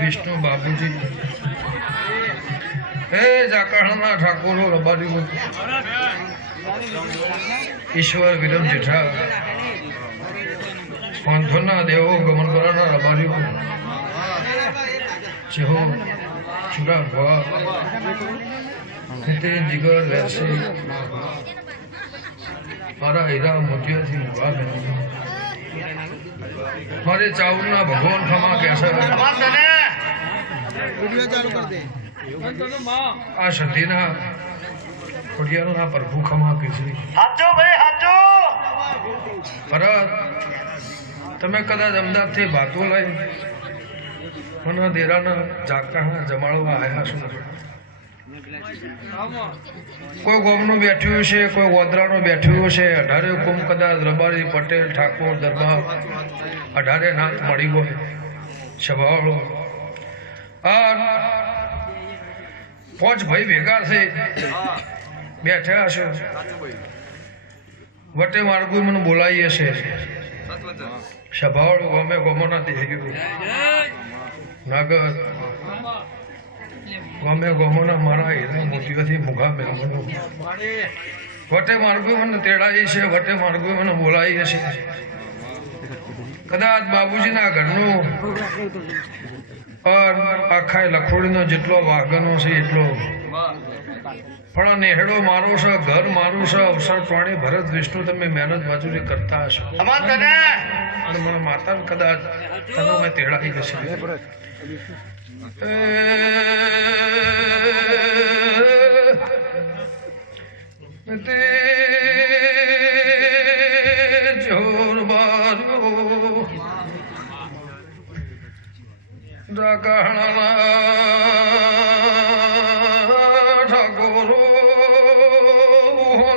વિષ્ણુ બાબુજી હે જાકણના ઠાકોરો રબારી ઈશ્વર વિરમ જેઠા પાંથોના દેવો ગમન કરાના રબારી જેહો ચુરા ભવા નિતિન જીગર વેસી મારા હીરા મોતિયાથી મુવા બહેનો મારે ચાવલના ભગવાન ખમા કેસર આ સતીના ખોડિયારના પ્રભુ ખમા કેસરી ભરત તમે કદાચ અમદાવાદથી ભાતો લઈ મને દેરાના જાકરના જમાડવા આવ્યા છો કોઈ ગોમનું બેઠ્યું છે કોઈ ગોધરાનું બેઠ્યું છે અઢારે કુમ કદાચ રબારી પટેલ ઠાકોર દરબાર અઢારે નાથ મળી હોય સ્વભાવળો આ પાંચ ભાઈ ભેગા થઈ બેઠા હશે વટે માર્ગો મને બોલાવીએ છે સ્વભાવળો ગમે ગમોના દેહ્યું નાગર ગમે ગમોના મારા હીરા મોતીઓથી મુખા મહેમાનો વટે માર્ગો મને તેડાઈ છે વટે માર્ગો મને બોલાવી છે કદાચ બાબુજીના ઘરનું આખા લખોડીનો જેટલો વાગનો છે એટલો પણ નેહડો મારો છે ઘર મારું છે અવસર પ્રાણી ભરત વિષ્ણુ તમે મહેનત મજૂરી કરતા હશો અને મને માતા કદાચ તમે તેડાઈ જશે જોર બાર્યો ઠાકોરો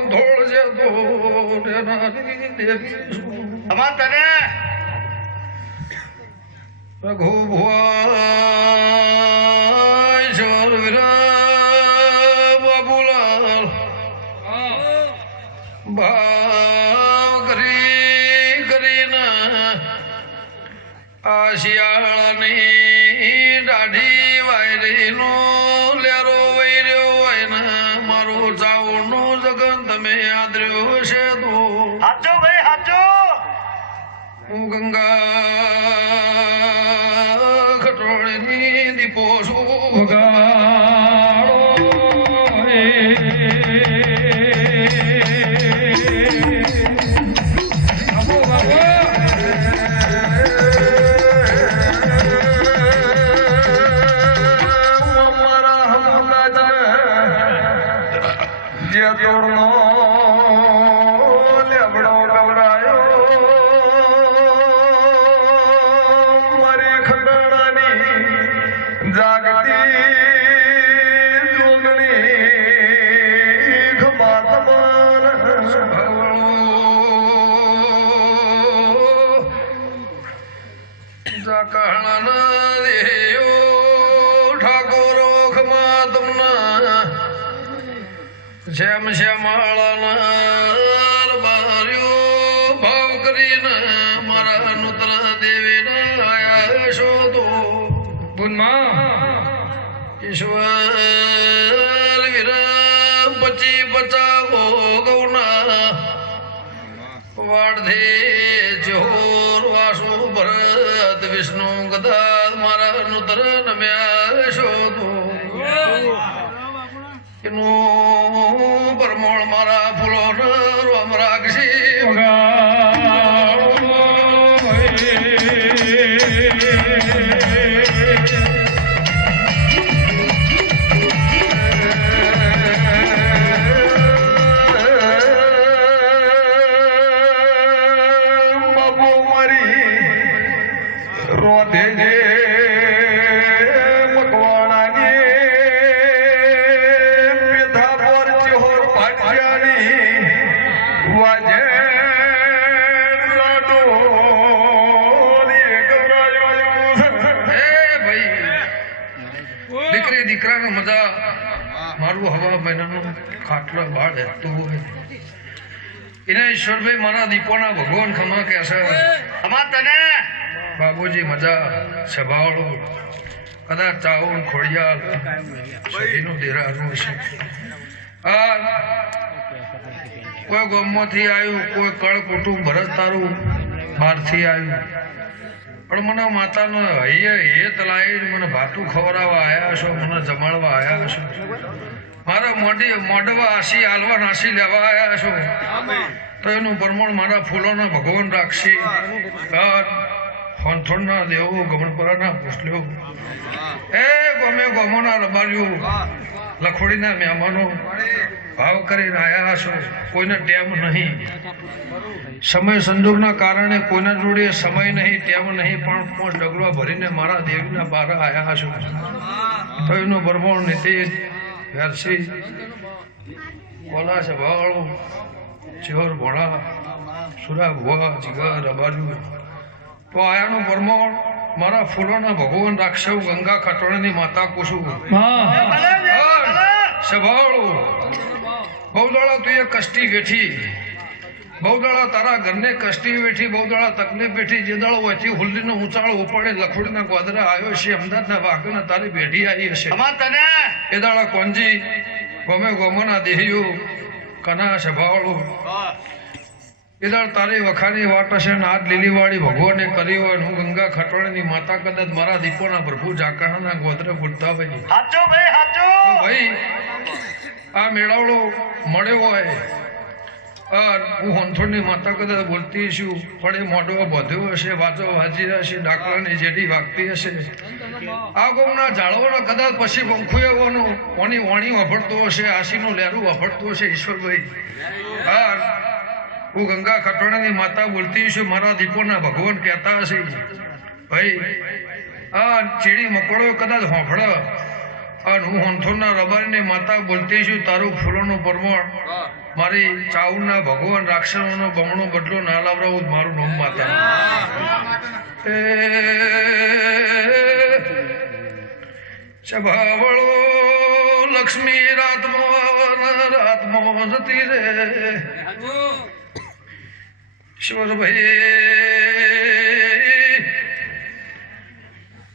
ધોળ જે રઘુ ભુવા જોર વીરા બાબુલાલ ભાવ કરીને આ શિયાળાની દાઢી વાયરીનો લેરો વૈર્યો હોય ને મારો ચાવનો જગન તમે આદર્યો છે તો હાચો ભાઈ હાચો હું ગંગા ખટોળની દીપો છું શ્યામ શ્યામાળાના બાર્યો ભાવ કરીને મારા નુત્ર દેવીને આયા શોધો ઈશ્વર વિરા 25 ગૌના વાડધે જોર વાસુ ભરત વિષ્ણુ ગદા મારા નુત્ર નમ્યા શોધો એનું પરમોળ મારા ફૂલો રામ રાખશી બાબુ મારી રોધે મકવાણાની તે દીકરાને મજા મારું હવા મહિનાનું ખાટલા બાળ હેતું હોય એને ઈશ્વરભાઈ મારા દીપોના ભગવાન ખમા કે છે અમાર તને બાબુજી મજા સભાવાળો કદાચ ચાઉન ખોડિયાલ સદીનું દેરાનું છે આ કોઈ ગામમાંથી આવ્યું કોઈ કળ કુટુંબ ભરત તારું બહારથી આવ્યું પણ મને માતાનો હૈયે તલાઈ મને ભાતું ખવડાવવા આવ્યા છો મને જમાડવા આવ્યા છો મારા મોઢવા આશી હાલવા નાસી લેવા આવ્યા છો તો એનું પ્રમાણ મારા ફૂલોના ભગવાન રાખશી હોનથોડના દેવો ગમનપરાના પૂછલ્યો એ ગમે ગમોના રબાર્યું લખોડીના મહેમાનો ભાવ કરીને આવ્યા છો કોઈને ટેમ નહીં સમય સંજોગના કારણે કોઈના જોડે સમય નહીં ટેમ નહીં પણ પોચ ડગલો ભરીને મારા દેવીના બારા આવ્યા છો તો એનું બરમોણ નીતિ વેરસી કોલા છે ભાળો ચિહોર ભોળા સુરા ભુવા જીગર અબાજુ તો આયાનું બરમોણ મારા ફૂલોના ભગવાન રાખશે ગંગા ખટોળની માતા કુસુમ સભાળો બહુ દાડા તું એ કષ્ટી વેઠી બહુ દાડા તારા ઘરને કષ્ટી વેઠી બહુ દાડા તકલીફ વેઠી જે દાડો હોયથી હુલ્લીનો ઊંચાળો ઉપાડે લખોડીના ગોદરા આવ્યો છે અમદાવાદના વાઘના તારી બેઢી આવી હશે એ દાડા કોંજી ગમે ગોમોના દેહીઓ કના સભાળો એ દાડ તારી વખાની વાટ હશે ને આજ લીલીવાળી ભગવાને કરી હોય હું ગંગા ખટોળની માતા કદાચ મારા દીપોના પ્રભુ જાકાના ગોદરે બોલતા ભાઈ આ મેળાવડો મળ્યો હોય હું હોનથોડની માતા કદાચ બોલતી છું પણ એ મોઢો બધ્યો હશે વાંચો વાંચી હશે ડાકરાની જેડી વાગતી હશે આ ગોમના ઝાડવાના કદાચ પછી પંખું એવાનું ઓની વાણી વફડતો હશે આશીનું લેરું વફડતું હશે ઈશ્વરભાઈ હું ગંગા ખટોળાની માતા બોલતી છું મારા દીપોના ભગવાન કહેતા હશે ભાઈ આ ચીડી મકોડો કદાચ હોંફળ અને હું હોનથોડના રબારીની માતા બોલતી છું તારું ફૂલોનું પરમણ મારી ચાઉના ભગવાન રાક્ષસોનો બમણો બદલો ના લાવરાવું મારું નામ માતા સભાવળો લક્ષ્મી રાતમો જતી રે ઈશ્વરભાઈ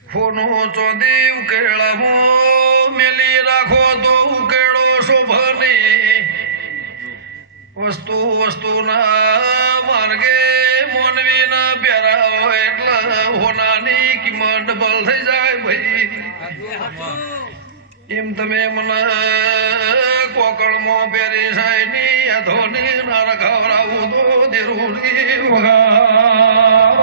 ફોનો ચોદી ઉકેળામો મેલી રાખો તો ઉકેળો શોભની વસ્તુના માર્ગે મોનવીના પ્યારા હોય એટલે હોનાની કિંમત ડબલ થઈ જાય ભાઈ એમ તમે મને કોકળમાં પહેરી સાય ની અધોની ના રખાવરાવું તો દેરુની વગા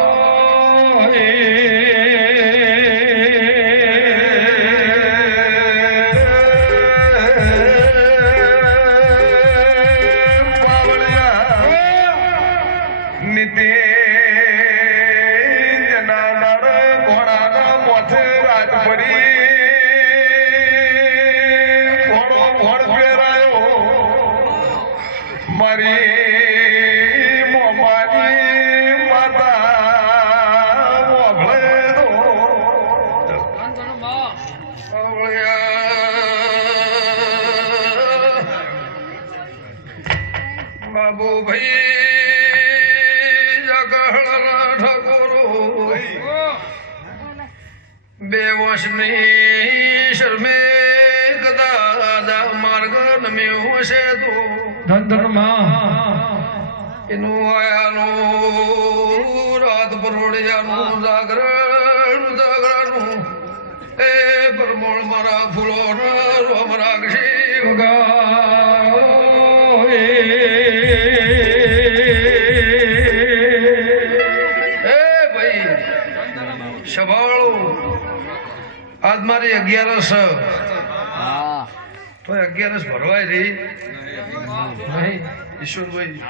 બાબુ ભાઈ જગહળના ઠાકોરો બે વર્ષની શરમે કદાચ માર્ગ નમ્યો હશે તો એનું આયાનું રાત પરોડિયાનું જાગરાનું એ પરમોળ મારા ફૂલોના રોમ રાખશી વગા સભાળો આજ મારી 11 તો 11 ભરવાય રહી નહીં ઈશ્વરભાઈ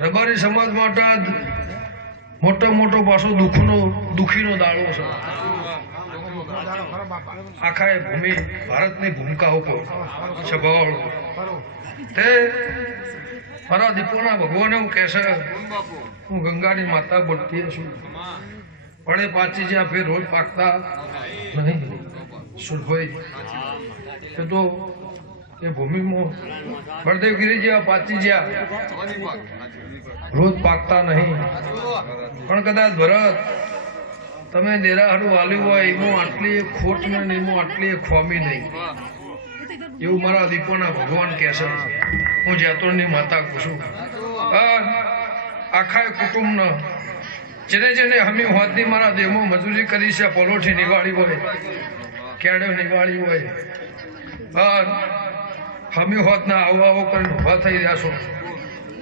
રબારી સમાજ માટે મોટો પાછો દુખીનો દાડો છે આખા ભૂમિ ભારતની ભૂમિકા ઉપર સભાવાળો તે મારા દીપોના ભગવાન એવું કહેશે હું ગંગાની માતા બોલતી છું પણ એ પાછી જ્યાં ફેર રોજ પાકતા નહીં સુરભાઈ એ તો એ ભૂમિમાં બળદેવગીરી જેવા પાછી જ્યાં રોજ પાકતા નહીં પણ કદાચ ભરત તમે દેરાહારું વાલ્યું હોય એમાં આટલી ખોટ ને એમાં આટલી ખોમી નહીં એવું મારા દીપોના ભગવાન કહે છે હું જેતોડની માતા કહું છું આખા કુટુંબનો જેને જેને હમી હોદની મારા દેહમાં મજૂરી કરી છે પલોઠી નિવાળી હોય કેડો નિવાળી હોય હમી હોદના આવો કરીને ઊભા થઈ રહ્યા છો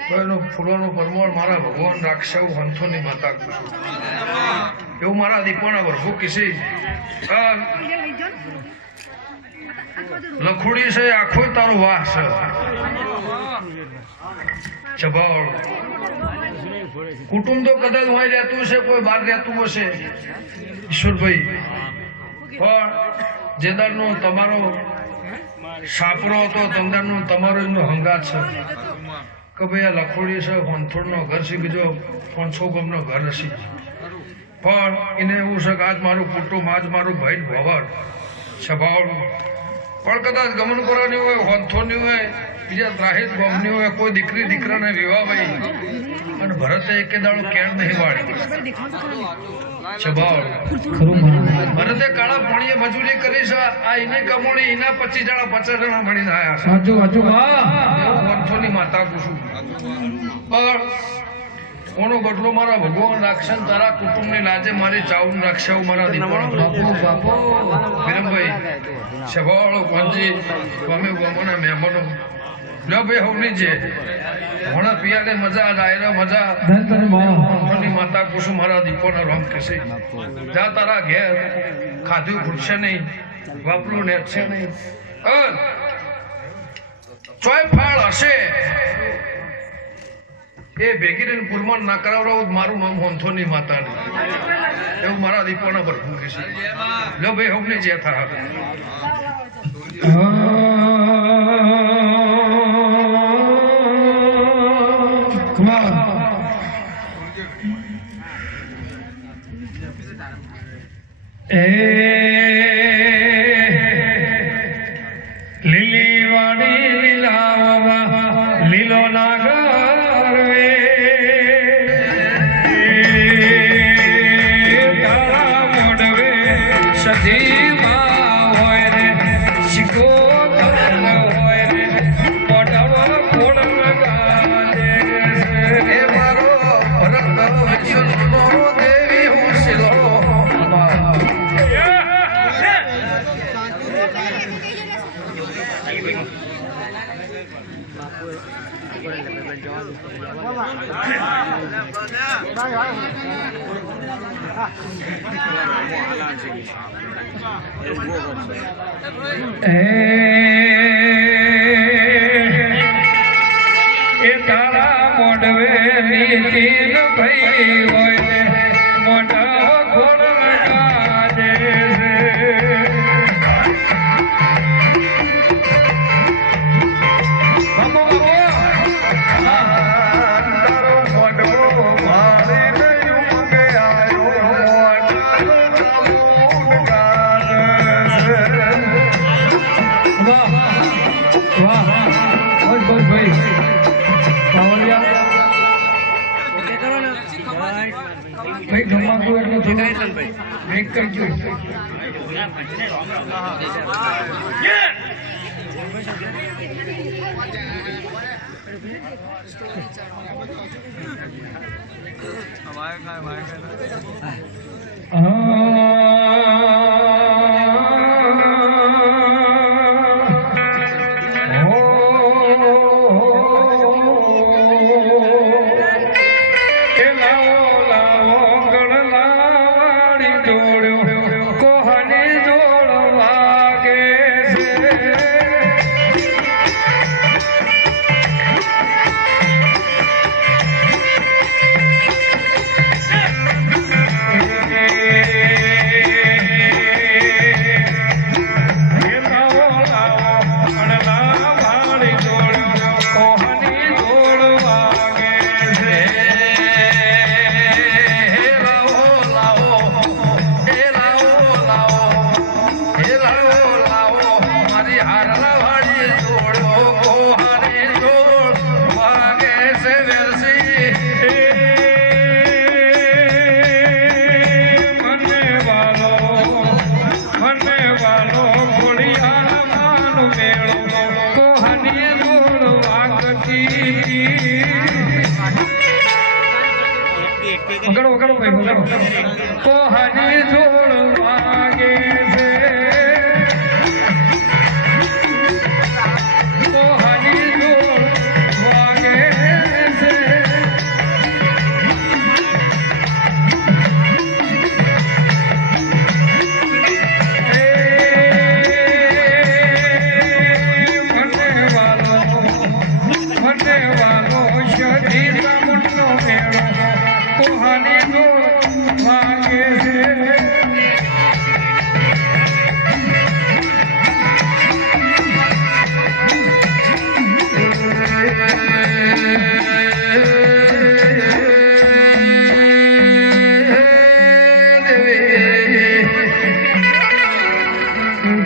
તો એનો ફૂલોનો પરમોળ મારા ભગવાન રાખશે હું હંથોની માતા કહું છું એવું મારા દીપોના વર્ભુ કિસી લખોડી છે આખો તારો વાસ છે ચબાળ કુટુંબ તો કદાચ હોય રહેતું છે કોઈ બહાર રહેતું હશે ઈશ્વરભાઈ પણ જેદારનો તમારો સાપરો હતો તમદારનો તમારો એમનો હંગાત છે કે ભાઈ આ લખોડી છે વંથોડનો ઘર છે બીજો 500 ગામનો ઘર હશે પણ એને એવું છે કે આજ મારું કુટુંબ આજ મારું ભાઈ ભવાડ સ્વભાવનું પણ કદાચ ગમન કરવાની હોય વંથોની હોય બીજા ત્રાહિત ગામની હોય કોઈ દીકરી દીકરાને વિવાહ ભાઈ અને ભરતે એકે દાડો કેળ નહીં વાળી સ્વભાવ ભરતે કાળા પાણીએ મજૂરી કરી છે આ એને કમોણી એના 25 જણા 50 જણા મળીને આયા સાચું સાચું વંથોની માતા કુસુમ પણ કોનો બદલો મારા ભગવાન રાખશે તારા કુટુંબની લાજે મારી ચાઉન રાખશે મારા દીપોનો બાપુ વિરમભાઈ સભાવાળો કોંજી ગમે ગમોના મહેમાનો લો ભાઈ હોની છે હોણા પિયાને મજા આયરા મજા ધનની માતા કુસુમ મારા દીપોનો રંગ કશે જા તારા ઘેર ખાધું ખૂટશે નહીં વાપરું નેટશે નહીં ચોય ફાળ હશે એ ભેગી રહીને પુરમાન ના કરાવડાવું મારું નામ હોંથોની માતા નહીં એવું મારા દીપોના પર ભૂખી છે લો ભાઈ હમને જે થા લીલી વાડી લીલા લીલો નાગર એ તારા મોડવે નીતિન ભાઈ હોય મોટા ઘોડ કાજે ભાઈ ધમાકો એટલે થોડું બ્રેક કરજો કોહાની જોડ વાગે છે કોહાની જોડ વાગે છે મને વાલો શરીર મુન્નો મેળો કોહાની જોડ વાગે છે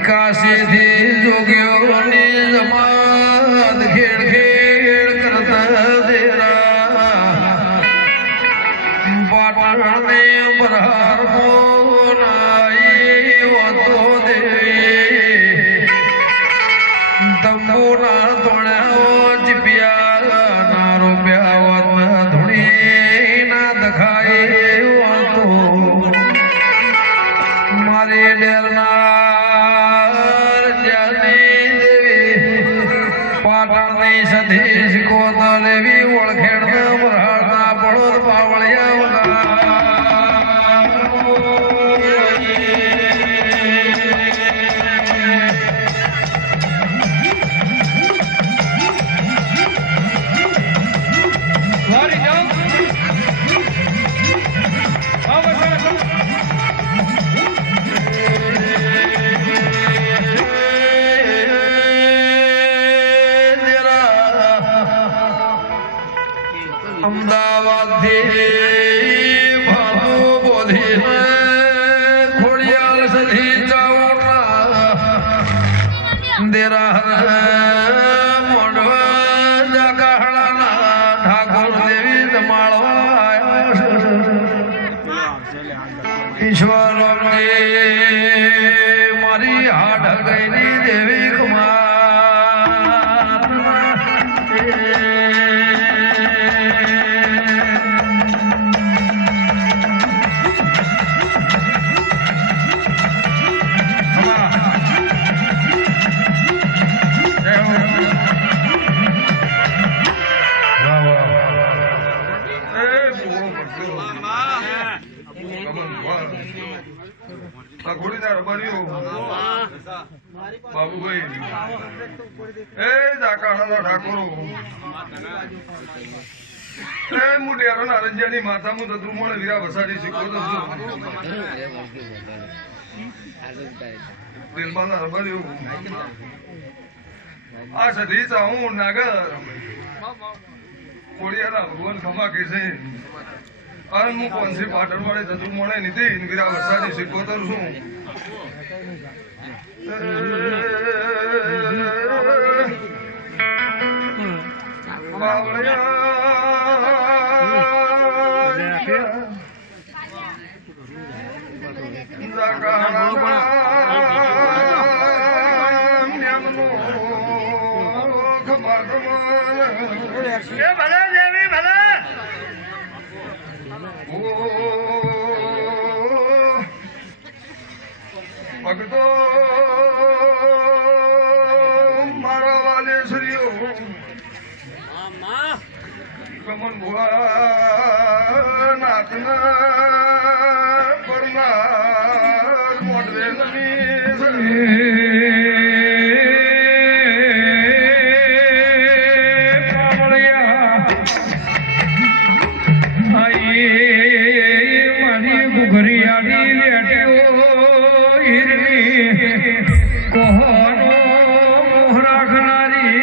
કાશીથી જોગ્યોની જમાત ખેડ ખેડ કરતા દેરા પાટણને બરહાર કોનાઈ વાતો દેવી તંબુના તોણ્યા ચીપિયા ના રૂપિયા વત ધૂણી ના દખાઈ વાતો મારી ડેરના સતીશ કોતલેવી ઓળખેડ મરાળના પડોર પાવળિયા અમદાવાદથી ભાગુ બોધીને ખોડિયાલ સધી ચાઉના દેરા મોઢવા જાકાહળાના ઠાકોર દેવી જમાળવા ઈશ્વર મારી હાડ ગઈની દેવી કુમાર બાબુભાઈ એ જાકાળાના ઠાકોરો એ મુડેરોના રંજ્યાની માથામાં તો ધ્રુમોણે વીરા વસાડી શીખો તો દિલમાના રબાર્યો આ સધી ચાહું નાગર કોળિયાના ભગવાન ખમા કે છે અન હું કોનસી પાટણ વાળે જતું મોણે નીતિ વીરા વસાડી શીખો તો શું ભલા દેવી ભલા ભક્તો મારા વાલેશ્રીઓ કમન ભુવા નાથના પરનાર મોઢે મારી ઘુઘરિયાની લેટ્યો કોહનો રાખનારી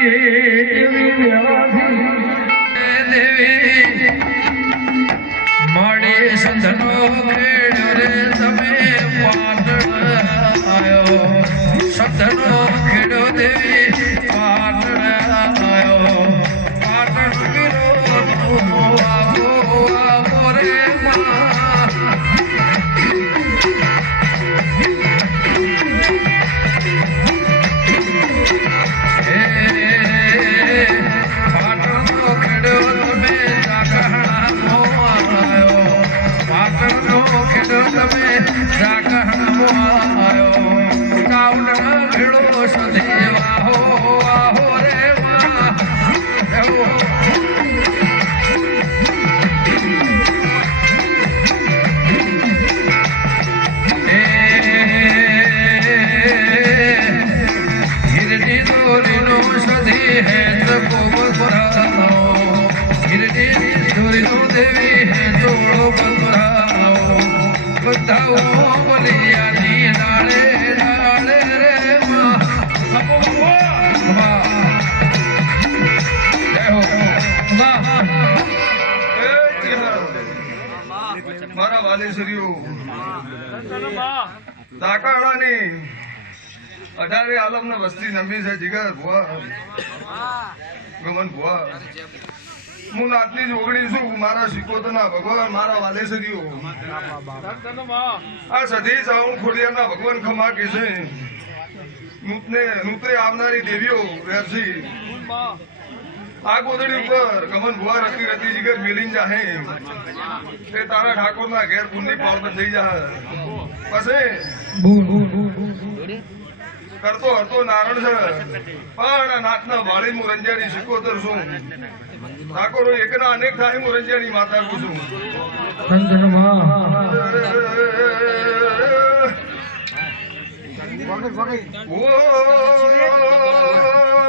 દેવી માડી સંધનો ખેડ્યો રે તમે પાટણ આયો સંધનો ખેડ્યો દેવી પાટણ આયો પાટણ પીરો આવો આવો રે મા બલિયાની ડાળે ડાળે રે માં જય હો મારા વાલેશ્વરીઓ તાકાળાની 18 આલમના વસ્તી નમી છે જીગર ભુવા ગમન ભુવા હું નાતની જોગણી છું મારા શિકોતરના ભગવાન મારા વાલેશ્વરીઓ આ સધી સાઉન્ડ ખોડિયાના ભગવાન ખમા કે છે નૂતરે આવનારી દેવીઓ વેરસી આ ગોદડી ઉપર ગમન ભુવા રતી રતી જીગર મિલિન જાહે તે તારા ઠાકોરના ઘેર પુણ્ય પાવત થઈ જાય પછી કરતો હતો નારણ છે પણ નાથના વાળી હું રંજાની શિકોતર છું ઠાકોરો એકના અનેક થાય હું રંજાની માતા છું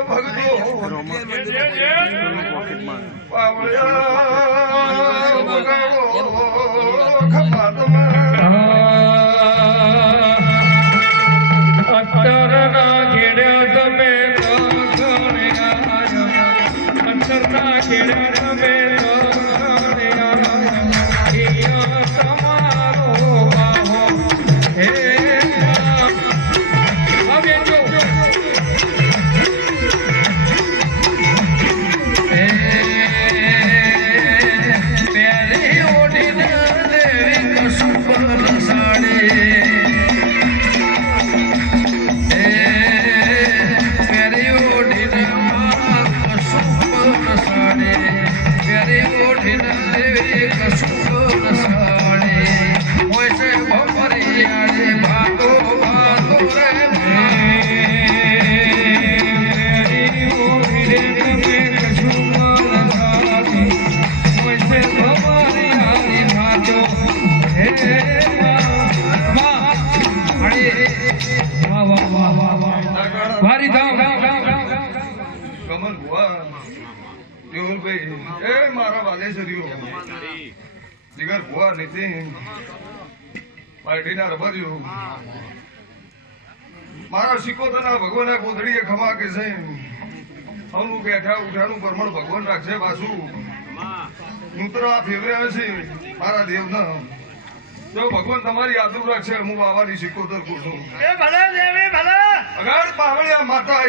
ભગતો અત્તરના ખેડ્યા તમે અત્તરના ખેડ્યા તમે તમારો બાહો હે કમલ ભુવા દેવલભાઈ એ મારા વાલેશ્વરીઓ જીગર ભુવા નીતિન પાર્ટીના રબર્યો મારા શિકોતરના ભગવાનના કોથળીએ ખમા કે છે હવનું બેઠા ઉઠાનું પરમણ ભગવાન રાખશે પાછું નૂતરા ફેવરે છે મારા દેવના જો ભગવાન તમારી આતુર રાખશે હું બાવાની શિકોતર કું છું એ ભલે દેવી ભલે અગાડ પાવળિયા માતા